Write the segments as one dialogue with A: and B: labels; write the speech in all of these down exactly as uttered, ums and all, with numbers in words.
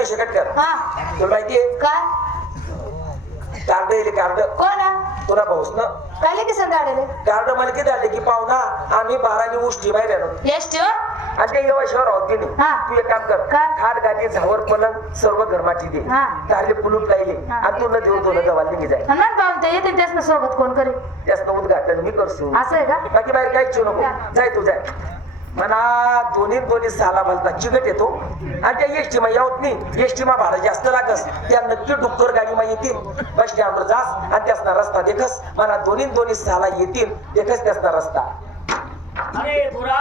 A: शकत कर
B: हा
A: तुला माहितीये
B: काय
A: कार्ड येईल कार्ड
B: कोण
A: तुला भाऊस ना
B: काय की संध्याकाळी
A: कार्ड मला किती आले की पाहुणा आम्ही बारानी उष्टी बाहेर आलो
B: एस टी
A: आणि ते येवाशिवर आहोत की नाही
B: हा.
A: तू एक काम कर
B: काय?
A: खाट गादी झावर पलंग सर्व घरमाची दे
B: हा.
A: तारले कुलूप लायले
B: हा.
A: आणि तू न देऊ तो न जवाल निघी जाय
B: हनुमान पाहून ते येते त्याच सोबत कोण करेल
A: त्याचं उद्घाटन मी करतो
B: असं आहे का
A: बाकी बाहेर काहीच ठेवू नको जाय तू जाय म्हणा दोन्ही दोन्ही साला भलता चिकट येतो आणि त्या एसटी मा यावत नाही एसटी मा भाडं जास्त लागस त्या नक्की डुक्कर गाडी मा येतील बस स्टँडवर जास आणि त्यासना रस्ता देखस म्हणा दोन्ही दोन्ही साला येतील देखस त्यासना रस्ता
C: अरे बुरा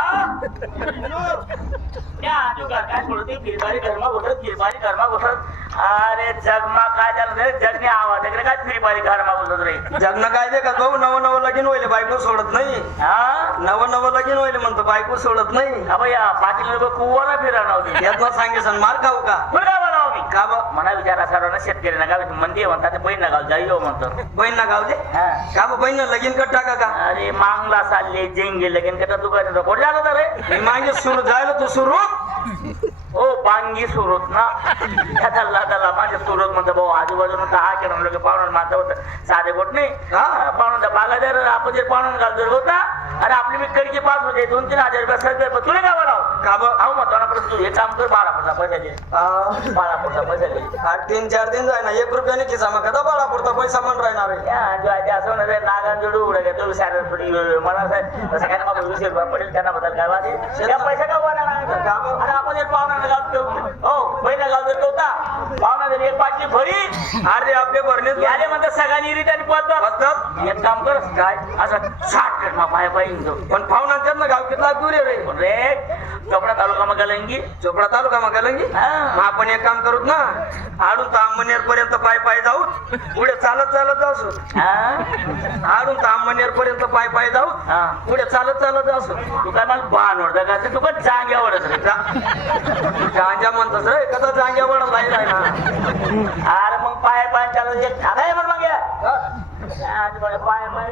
C: क्या आजूगा काय बोलते फिरबारी कर्मा बोलत फिरबारी कर्मा बोलत अरे जगमा काय झालं रे जगने आवाज आहे काय फिरबारी कर्मा बोलत रे
D: जगनं काय दे का भाऊ नवं नवं लगीन होईल बायको सोडत नाही
C: हा
D: नवं नवं लगीन होईल म्हणतो बायको सोडत नाही
C: अबे या पाटील लोक कुवाला फिरा नव्हती
D: यातनं सांगे सण मार खाऊ का
C: मुलगा बनाव मी
D: का बा
C: म्हणा विचारा सर्वांना शेतकरी नका मंदी म्हणतात ते बहीण नका जाईयो म्हणतो
D: बहीण ना गावले
C: हा.
D: का बा बहीण लगीन कर टाका का
C: अरे मांगला चालले जेंगे लगीन करता तू काय कोण झालं तर रे
D: मी मागे सुरू जायला तू सुरू
C: ओ बांगी सुरत ना त्याला त्याला माझ्या सुरत म्हणतो भाऊ आजूबाजून दहा किलो लोक पाहुणे माझं होतं साधे गोट नाही पाहुणा बागादार आपण जे पाहुणे घालतो होता अरे आपली मी कडकी पास होते दोन तीन हजार रुपये सगळे पण तुला काय बनाव
D: का बा
C: अहो म्हणतो ना परत तू हे काम कर बारा पुरता पैसा दे बारा पुरता पैसा दे
D: आठ तीन चार दिन जाय ना एक रुपयाने खिसा मग कदा बाळा पुरता पैसा पण राहणार आहे
C: या जो आहे ते असं म्हणत नागान जोडू उडे का तू सॅलर पडी मला असं काय ना वीस रुपये पडेल त्यांना बदल काय वाटे त्या पैसा का बनणार अरे आपण एक पाहुणा गावतो हो पहिला गावतो होता पाहुणा जरी एक पाटली भरी
D: अरे आपले भरणे
C: याले म्हणतात सगळ्यांनी रीत आणि पद्धत एक काम कर काय असं साठ कर मग पाय पाहिजे
D: पण पाहुणा त्यांना गाव कितला दूर आहे रे
C: रे चोपडा तालुका मग गलंगी
D: चोपडा तालुका मग गलंगी मग आपण एक काम करूत ना आडून तामनेर पर्यंत पाय पाय जाऊ पुढे चालत चालत जाऊ आडून तामनेर पर्यंत पाय पाय जाऊ पुढे चालत चालत असो
C: तू काय मला बाण ओढता का तू पण जाग्या ओढत रे
D: गांजा म्हणतस रे कदा जाग्या वडत नाही राय ना
C: अरे मग पाय पाय चालत एक झाला आहे मग पाय पाय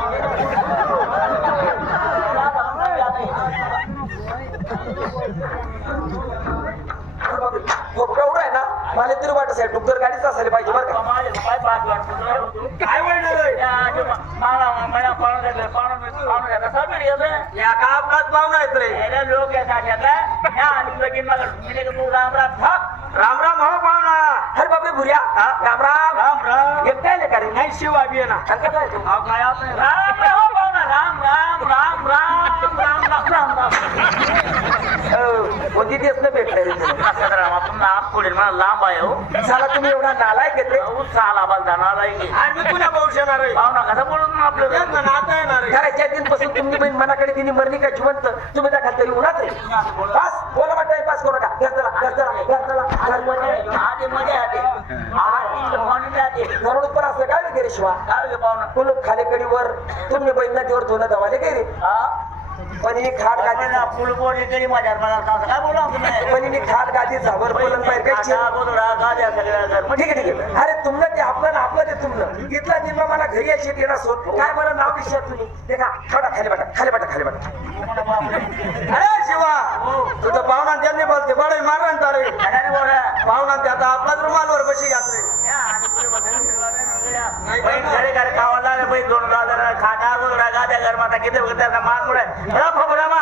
A: एवढं आहे ना मला तरी वाटत साहेब डुक्कर गाडीच असायला पाहिजे बरं का
C: पाय पाच वाटतो
D: काय वळणार
C: मला मला पाहुणे पाहुणे पाहुणे
D: या का अपघात पाहुणा आहेत रे
C: लोक लगीन मला तू राम राम ठक
D: राम राम हो पाहुणा
A: अरे बापरे भुऱ्या राम राम
D: राम राम
A: एक काय नाही का रे
D: नाही शिवा बी ना
A: आणि कसं आहे तू?
D: अहो, काय आपलं
C: राम राम हो पाहुणा राम राम राम राम राम राम राम राम
A: अं, कोणती तेच नाही भेटलं रे तुला.
C: असं राम आपण नाक पुढे मला लांब आहे हो
A: साला तुम्ही एवढा नालायक आहेत रे
C: अहो, साला बाल जाणार आहे
D: आम्ही पुन्हा भाऊ येणार आहे
C: पाहुणा कसा बोलत ना आपलं
D: त्यांना नाता येणार आहे
A: घराच्या दिनपासून तुमची बहीण मनाकडे तिने मरली का जिवंत तुम्ही त्या खाली उन्हात रे पास बोला मग टाइमपास करू नका घर चला घर चला घर चला घर मध्ये
C: आधी मध्ये आधी आधी
A: घरून पण असलं काय रे शिवा
C: काय पाहुणा
A: कुलूप खाली कडीवर तुम्ही बहीण नदीवर धुणं धवाले काय रे पण ही खाट गादी
C: फुल बोलली तरी माझ्या काय बोला
A: पण ही खाट गादी झावर पलंग बाहेर काय मग ठीक आहे ठीक आहे अरे तुमनं ते आपलं ना आपलं ते तुमनं इथला निर्मा मला घरी यायची येणार सोड काय मला नाव विषय तुम्ही देखा छोटा खाली बटा खाली बटा खाली बटा
D: अरे शिवा तुझं पाहुणा त्यांनी बोलते बडे मारण तारे पाहुणा ते आता आपलाच रुमालवर बशी घात रे
C: खाटा गाद्या घर माता किती मान मुळे